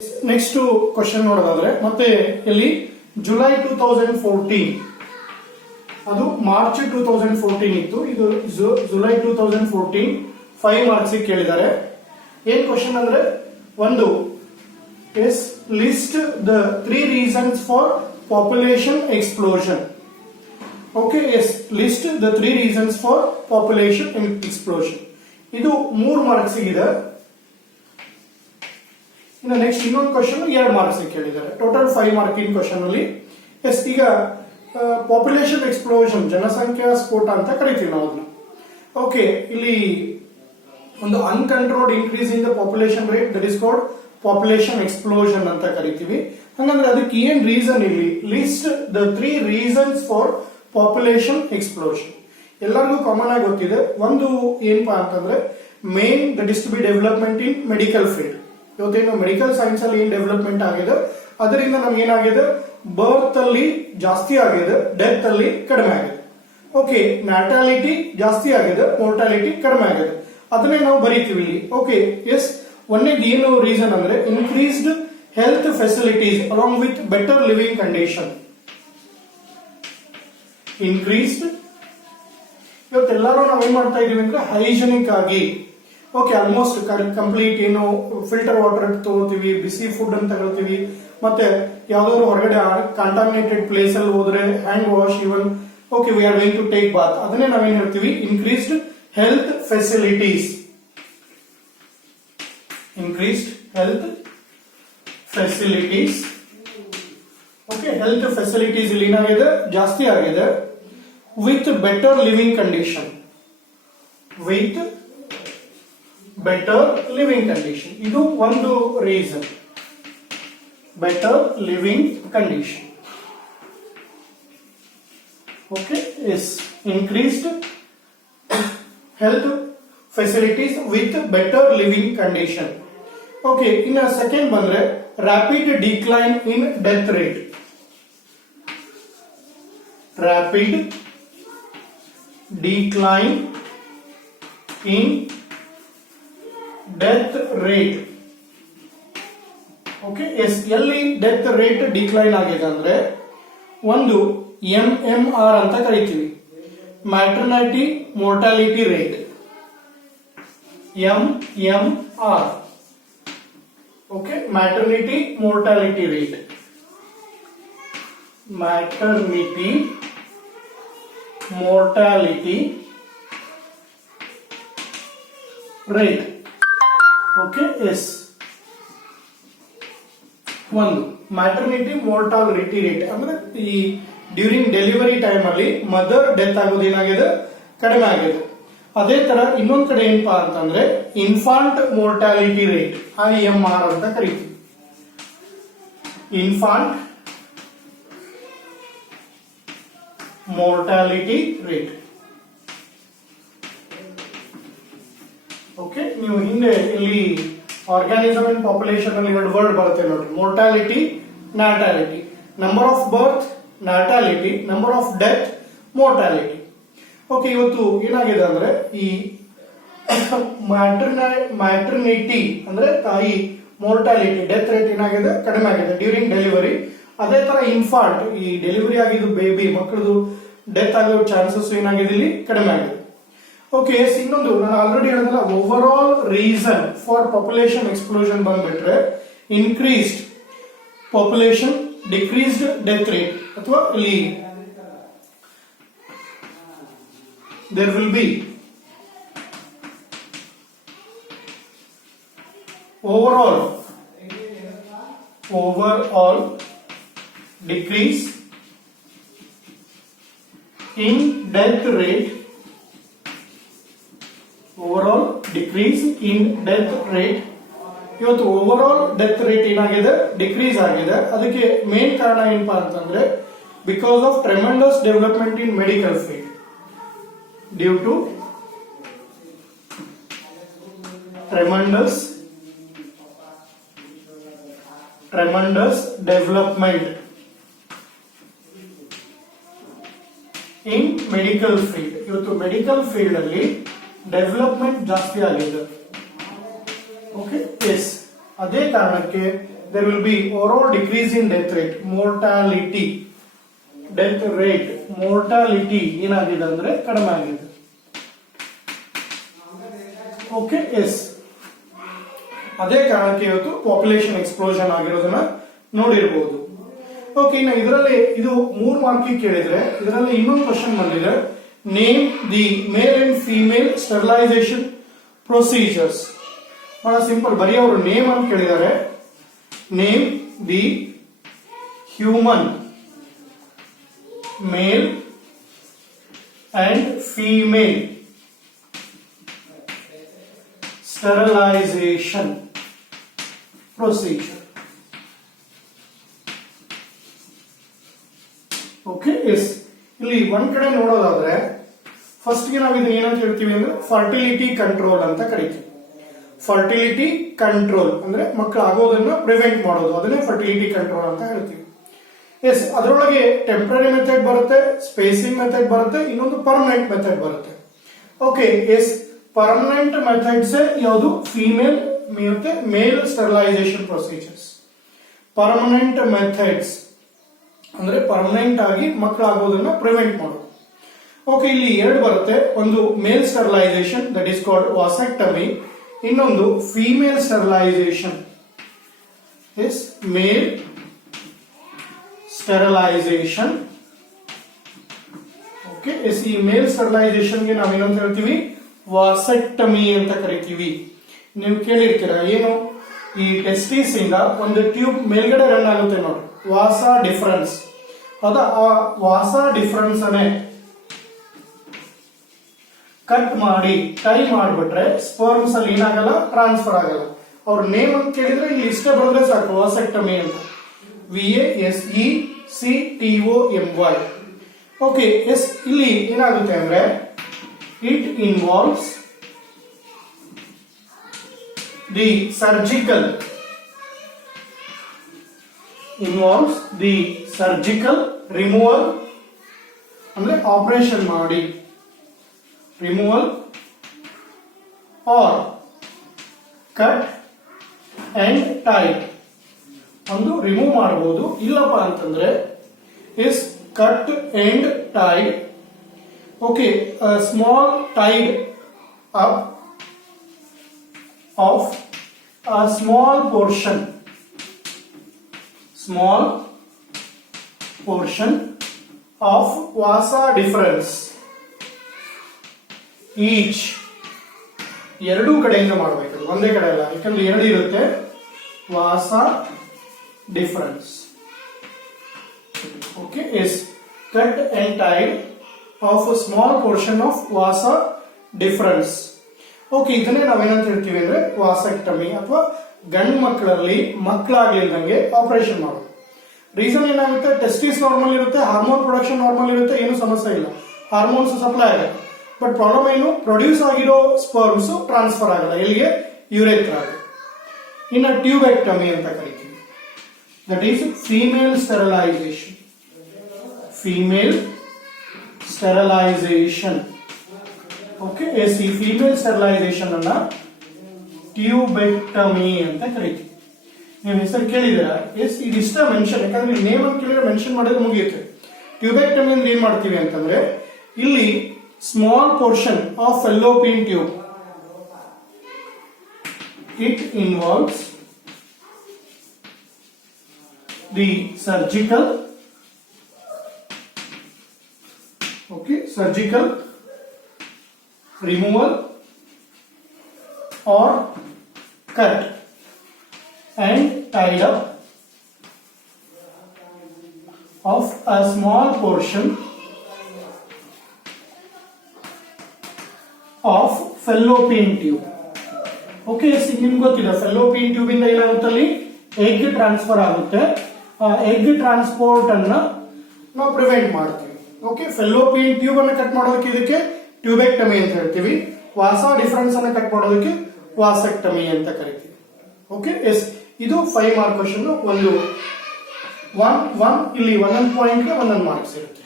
Next question ನೋಡೋದಾದ್ರೆ ಮತ್ತೆ ಇಲ್ಲಿ ಜುಲೈ 2014 ಅದು ಮಾರ್ಚ್ 2014 ಇತ್ತು, ಇದು ಜುಲೈ 2014 5 ಮಾರ್ಕ್ಸ್ ಕೇಳಿದ್ದಾರೆ. ಏನ್ ಕ್ವಶನ್ ಅಂದ್ರೆ ಒಂದು yes list the 3 reasons for population explosion. Okay, yes list the 3 reasons for population explosion. ಇದು 3 ಮಾರ್ಕ್ಸ್ ಇದೆ. ಇನ್ನು ನೆಕ್ಸ್ಟ್ ಇನ್ನೊಂದು ಕ್ವಶನ್ 2 ಮಾರ್ಕ್ಸ್ ಕೇಳಿದ್ದಾರೆ. ಟೋಟಲ್ 5 ಮಾರ್ಕಿಂಗ್ ಕ್ವಶನ್ ಅಲ್ಲಿ ಎಸ್ ಈಗ ಪಾಪ್ಯುಲೇಷನ್ ಎಕ್ಸ್ಪ್ಲೋಷನ್, ಜನಸಂಖ್ಯಾ ಸ್ಫೋಟ ಅಂತ ಕರಿತೀವಿ ನಾವು ಅದನ್ನ. ಓಕೆ, ಇಲ್ಲಿ ಒಂದು uncontrolled increase in the population rate, that is called population explosion ಅಂತ ಕರಿತೀವಿ. ಹಂಗಂದ್ರೆ ಅದಕ್ಕೆ ಏನ್ ರೀಸನ್ ಇಲ್ಲಿ list the 3 reasons for population explosion. ಎಲ್ಲರಿಗೂ ಕಾಮನ್ ಆಗಿ ಗೊತ್ತಿದೆ. ಒಂದು ಏನಪ್ಪಾ ಅಂತಂದ್ರೆ main that is to be development in medical field. ಇವತ್ತೇನು ಮೆಡಿಕಲ್ ಸೈನ್ಸ್ ಅಲ್ಲಿ ಏನ್ ಡೆವಲಪ್ಮೆಂಟ್ ಆಗಿದೆ ಅದರಿಂದ ನಮ್ಗೆ ಏನಾಗಿದೆ, ಬರ್ತ್ ಅಲ್ಲಿ ಜಾಸ್ತಿ ಆಗಿದೆ, ಡೆತ್ ಅಲ್ಲಿ ಕಡಿಮೆ ಆಗಿದೆ. ಓಕೆ, ನ್ಯಾಟಾಲಿಟಿ ಜಾಸ್ತಿ ಆಗಿದೆ, ಮೋರ್ಟಾಲಿಟಿ ಕಡಿಮೆ ಆಗಿದೆ. ಅದನ್ನೇ ನಾವು ಬರೀತೀವಿ ಇಲ್ಲಿ. ಓಕೆ, ಎಸ್ ಒಂದೇದು ಏನು ರೀಸನ್ ಅಂದ್ರೆ increased health facilities along with better living condition. Increased ಇವತ್ತೆಲ್ಲರೂ ನಾವೇನ್ ಮಾಡ್ತಾ ಇದೀವಿ ಅಂದ್ರೆ ಹೈಜಿನಿಕ್ ಆಗಿ, ಓಕೆ, ಆಲ್ಮೋಸ್ಟ್ ಕಂಪ್ಲೀಟ್ ಏನು ಫಿಲ್ಟರ್ ವಾಟರ್ ತಗೋತೀವಿ, ಬಿಸಿ ಫುಡ್ ಅಂತ ತಗೊಳ್ತೀವಿ, ಮತ್ತೆ ಯಾವ್ದಾದ್ರು ಹೊರಗಡೆ ಕಂಟಾಮಿನೇಟೆಡ್ ಪ್ಲೇಸ್ ಅಲ್ಲಿ ಹೋದ್ರೆ hand wash, even okay we are going to take bath. ಅದನ್ನೇ ನಾವೇನ್ ಹೇಳ್ತೀವಿ increased health facilities. Increased health facilities. Okay, health facilities ಇಲ್ಲಿ ಏನಾಗಿದೆ, ಜಾಸ್ತಿ ಆಗಿದೆ. With better living condition, with better living condition, ಇದು ಒಂದು reason. Better living condition. Okay, yes increased health facilities with better living condition. Okay, ಇನ್ನು second ಬಂದ್ರೆ rapid decline in death rate. Rapid decline in death rate. Okay, yes ಎಲ್ಲಿ death rate decline ಆಗಿದೆ ಅಂದ್ರೆ ಒಂದು MMR ಅಂತ ಕರಿತೀವಿ, maternity mortality rate. MMR. Okay, maternity mortality rate. Maternity mortality rate. Okay, yes ಒಂದು maternity mortality rate ಅಂದ್ರೆ ಈ during delivery time ಅಲ್ಲಿ ಮದರ್ ಡೆತ್ ಆಗೋದು ಏನಾಗಿದೆ, ಕಡಿಮೆ ಆಗಿದೆ. ಅದೇ ತರ ಇನ್ನೊಂದ್ ಕಡೆ ಏನಪ್ಪಾ ಅಂತಂದ್ರೆ ಇನ್ಫಾಂಟ್ ಮೋರ್ಟಾಲಿಟಿ ರೇಟ್, IMR ಅಂತ ಕರಿತೀವಿ. ಇನ್ಫಾಂಟ್ ಮೋರ್ಟಾಲಿಟಿ ರೇಟ್. ಓಕೆ, ನೀವು ಹಿಂದೆ ಇಲ್ಲಿ ಆರ್ಗ್ಯಾನಿಸಮ್ ಅಂಡ್ ಪಾಪ್ಯುಲೇಷನ್ ಅಲ್ಲಿ 2 ವರ್ಡ್ ಬರುತ್ತೆ ನೋಡಿ, mortality, natality. Number of birth natality, number of death mortality. Okay, ಇವತ್ತು ಏನಾಗಿದೆ ಅಂದ್ರೆ ಈ ಮ್ಯಾಟರ್ನಿಟಿ ಅಂದ್ರೆ ತಾಯಿ ಮೋರ್ಟಾಲಿಟಿ, ಡೆತ್ ರೇಟ್ ಏನಾಗಿದೆ, ಕಡಿಮೆ ಆಗಿದೆ ಡ್ಯೂರಿಂಗ್ ಡೆಲಿವರಿ. ಅದೇ ತರ ಇನ್ಫಾಂಟ್, ಈ ಡೆಲಿವರಿ ಆಗಿದ್ದು ಬೇಬಿ ಮಕ್ಕಳದು ಡೆತ್ ಆಗೋ ಚಾನ್ಸಸ್ ಏನಾಗಿದೆ, ಇಲ್ಲಿ ಕಡಿಮೆ ಆಗಿದೆ. ಓಕೆ, ಇನ್ನೊಂದು ನಾನು ಆಲ್ರೆಡಿ ಹೇಳಿದಲ್ಲ, overall reason for population explosion ಬಂದ್ಬಿಟ್ರೆ increased population, decreased death rate, ಅಥವಾ ಇಲ್ಲಿ there will be overall decrease in death rate. Over decrease in death rate. ಇವತ್ತು ಓವರ್ ಆಲ್ ಡೆತ್ ರೇಟ್ ಏನಾಗಿದೆ, decrease ಆಗಿದೆ. ಅದಕ್ಕೆ main ಕಾರಣ ಏನಪ್ಪಾ ಅಂತಂದ್ರೆ because of tremendous development in medical field. Due to tremendous development in medical field. ಇವತ್ತು medical field ಅಲ್ಲಿ development ಜಾಸ್ತಿ ಆಗಿದೆ. ಓಕೆ, ಎಸ್ ಅದೇ ಕಾರಣಕ್ಕೆ there will be overall decrease in death rate, mortality, death rate, mortality ಏನಾಗಿದೆ ಅಂದ್ರೆ ಕಡಿಮೆ ಆಗಿದೆ. ಓಕೆ, ಎಸ್, ಅದೇ ಕಾರಣಕ್ಕೆ ಇವತ್ತು ಪಾಪ್ಯುಲೇಷನ್ ಎಕ್ಸ್ಪ್ಲೋಷನ್ ಆಗಿರೋದನ್ನ ನೋಡಿರಬಹುದು. ಓಕೆ, ಇನ್ನು ಇದರಲ್ಲಿ ಇದು 3 ಮಾರ್ಕಿಗೆ ಕೇಳಿದ್ರೆ ಇದರಲ್ಲಿ ಇನ್ನೊಂದು ಕ್ವಶನ್ ಬಂದಿದೆ, name the male and female sterilisation procedures. ಬಹಳ ಸಿಂಪಲ್, ಬರೀ ಅವರು ನೇಮ್ ಅಂತ ಕೇಳಿದ್ದಾರೆ. Name the human male and female sterilisation procedure. Okay, yes. ಇಲ್ಲಿ ಒಂದ್ ಕಡೆ ನೋಡೋದಾದ್ರೆ ಫಸ್ಟ್ ಗೆ ನಾವು ಇದನ್ನ ಏನಂತ ಹೇಳ್ತೀವಿ ಅಂದ್ರೆ ಫರ್ಟಿಲಿಟಿ ಕಂಟ್ರೋಲ್ ಅಂತ ಕರಿತೀವಿ. ಫರ್ಟಿಲಿಟಿ ಕಂಟ್ರೋಲ್ ಅಂದ್ರೆ ಮಕ್ಕಳಾಗೋದನ್ನ ಪ್ರಿವೆಂಟ್ ಮಾಡೋದು, ಅದನ್ನೇ ಫರ್ಟಿಲಿಟಿ ಕಂಟ್ರೋಲ್ ಅಂತ ಹೇಳ್ತೀವಿ. ಎಸ್, ಅದರೊಳಗೆ ಟೆಂಪರರಿ ಮೆಥಡ್ ಬರುತ್ತೆ, ಸ್ಪೇಸಿಂಗ್ ಮೆಥಡ್ ಬರುತ್ತೆ, ಇನ್ನೊಂದು ಪರ್ಮನೆಂಟ್ ಮೆಥಡ್ ಬರುತ್ತೆ. ಓಕೆ, ಎಸ್, ಪರ್ಮನೆಂಟ್ ಮೆಥಡ್ಸ್ ಯಾವುದು? ಫೀಮೇಲ್ ಮತ್ತೆ ಮೇಲ್ ಸ್ಟೆರಿಲೈಸೇಷನ್ ಪ್ರೊಸೀಜರ್ಸ್. ಪರ್ಮನೆಂಟ್ ಮೆಥಡ್ಸ್ ಅಂದ್ರೆ ಪರ್ಮನೆಂಟ್ ಆಗಿ ಮಕ್ಕಳಾಗೋದನ್ನ ಪ್ರಿವೆಂಟ್ ಮಾಡೋದು. ಓಕೆ, ಇಲ್ಲಿ 2 ಬರುತ್ತೆ. ಒಂದು ಮೇಲ್ ಸ್ಟೆರಿಲೈಸೇಷನ್, ದಟ್ ಈಸ್ ಕಾಲ್ಡ್ ವಾಸೆಕ್ಟಮಿ. ಇನ್ನೊಂದು ಫೀಮೇಲ್ ಸ್ಟೆರಿಲೈಸೇಷನ್, ಎಸ್, ಮೇಲ್ ಸ್ಟೆರಿಲೈಸೇಷನ್. ಓಕೆ, ಎಸ್, ಈ ಮೇಲ್ ಸ್ಟೆರಿಲೈಸೇಷನ್ ಗೆ ನಾವು ಏನಂತ ಹೇಳ್ತೀವಿ? ವಾಸೆಕ್ಟಮಿ ಅಂತ ಕರಿತೀವಿ. ನೀವು ಕೇಳಿರ್ತೀರ, ಏನು ಈ ಟೆಸ್ಟಿಸ್ ಇಂದ ಒಂದು ಟ್ಯೂಬ್ ಮೇಲ್ಗಡೆ ರನ್ ಆಗುತ್ತೆ ನೋಡಿ, ವಾಸ ಡಿಫರೆನ್ಸ್. ಹೌದಾ? ಆ ವಾಸ ಡಿಫರೆನ್ಸ್ ಅನ್ನೇ ಕಟ್ ಮಾಡಿ ಟೈ ಮಾಡಿಬಿಟ್ರೆ ಸ್ಪರ್ಮ್ಸ್ ಅಲ್ಲಿ ಏನಾಗಲ್ಲ, ಟ್ರಾನ್ಸ್ಫರ್ ಆಗಲ್ಲ. ಅವ್ರ ನೇಮ್ ಅಂತ ಕೇಳಿದ್ರೆ ಇಲ್ಲಿ ಇಷ್ಟೇ ಬರೆದ್ರೆ ಸಾಕು, ವಾಸೆಕ್ಟಮಿ ಅಂತ. VASECTOMY. ಓಕೆ, ಎಸ್, ಇಲ್ಲಿ ಏನಾಗುತ್ತೆ ಅಂದ್ರೆ it involves the surgical removal ಅಂದ್ರೆ ಆಪರೇಷನ್ ಮಾಡಿ, removal or cut and tie. ಒಂದು ರಿಮೂವ್ ಮಾಡಬಹುದು, ಇಲ್ಲಪ್ಪ ಅಂತಂದ್ರೆ is cut and tied. Okay, small tied up of a small portion of vasa difference each. ಎರಡೂ ಕಡೆಯಿಂದ ಮಾಡಬೇಕು, ಒಂದೇ ಕಡೆ ಅಲ್ಲ, ಯಾಕಂದ್ರೆ 2 ಇರುತ್ತೆ. Vasa difference. Okay, yes, cut and tied of a small portion of vasa difference. ಓಕೆ, ಇದನ್ನೇ ನಾವೇನಂತ ಹೇಳ್ತೀವಿ ಅಂದ್ರೆ ವಾಸೆಕ್ಟಮಿ ಅಥವಾ ಗಂಡು ಮಕ್ಕಳಲ್ಲಿ ಮಕ್ಕಳಾಗ್ಲಿಲ್ದಂಗೆ ಆಪರೇಷನ್ ಮಾಡೋದು. ರೀಸನ್ ಏನಾಗುತ್ತೆ? ಟೆಸ್ಟಿಸ್ ನಾರ್ಮಲ್ ಇರುತ್ತೆ, ಹಾರ್ಮೋನ್ ಪ್ರೊಡಕ್ಷನ್ ನಾರ್ಮಲ್ ಇರುತ್ತೆ, ಏನು ಸಮಸ್ಯೆ ಇಲ್ಲ, ಹಾರ್ಮೋನ್ಸ್ ಸಪ್ಲೈ ಆಗುತ್ತೆ. ಬಟ್ ಪ್ರಾಬ್ಲಮ್ ಏನು? ಪ್ರೊಡ್ಯೂಸ್ ಆಗಿರೋ ಸ್ಪರ್ಮ್ಸ್ ಟ್ರಾನ್ಸ್ಫರ್ ಆಗಲ್ಲ, ಎಲ್ಲಿಗೆ? ಯುರೇಥ್ರಾಗೆ. ಇನ್ನು ಟ್ಯೂಬೆಕ್ಟಮಿ ಅಂತ ಕರಿತೀವಿ, that is female sterilisation. Okay, yes, ಈ ಫೀಮೇಲ್ ಸ್ಟೆರಿಲೈಸೇಷನ್ ಅನ್ನ ಟ್ಯೂಬೆಕ್ಟಮಿ ಅಂತ ಕರಿತೀವಿ. ನೀವು ಹೆಸರು ಕೇಳಿದಿರಾ? ಎಸ್, ಇದಿಷ್ಟ ಮೆನ್ಷನ್, ಯಾಕಂದ್ರೆ ನೇಮ್ ಅಂತ ಕೇಳಿದ್ರೆ ಮೆನ್ಷನ್ ಮಾಡೋದು ಮುಗಿಯುತ್ತೆ. ಟ್ಯೂಬೆಕ್ಟಮಿ ಅಂದ್ರೆ ಏನ್ ಮಾಡ್ತೀವಿ ಅಂತಂದ್ರೆ, ಇಲ್ಲಿ small portion of fallopian tube, it involves the surgical removal or cut and tied up of a small portion of fallopian tube. Okay, ನಿಮ್ಗೆ ಗೊತ್ತಿಲ್ಲ, ಫೆಲ್ಲೋಪಿಯನ್ ಟ್ಯೂಬ್ ಇಂದ ಏನಾಗುತ್ತೆ? ಅಲ್ಲಿ ಎಗ್ ಟ್ರಾನ್ಸ್ಫರ್ ಆಗುತ್ತೆ. ಎಗ್ ಟ್ರಾನ್ಸ್ಪೋರ್ಟ್ ಅನ್ನ ನಾವು ಪ್ರಿವೆಂಟ್ ಮಾಡ್ತೀವಿ. ಓಕೆ, ಫೆಲ್ಲೋಪಿಯನ್ ಟ್ಯೂಬ್ ಅನ್ನು ಕಟ್ ಮಾಡೋದಕ್ಕೆ ಇದಕ್ಕೆ ಟ್ಯೂಬೆಕ್ಟಮಿ ಅಂತ ಹೇಳ್ತೀವಿ. ವಾಸ ಡಿಫರೆನ್ಸ್ ಅನ್ನು ಕಟ್ ಮಾಡೋದಕ್ಕೆ ವಾಸೆಕ್ಟಮಿ ಅಂತ ಕರಿತೀವಿ. ಓಕೆ, ಎಸ್, ಇದು 5 ಮಾರ್ಕ್ ಕ್ವಶನ್. ಇಲ್ಲಿ 1 ಪಾಯಿಂಟ್ಗೆ 1 ಮಾರ್ಕ್ಸ್ ಇರುತ್ತೆ.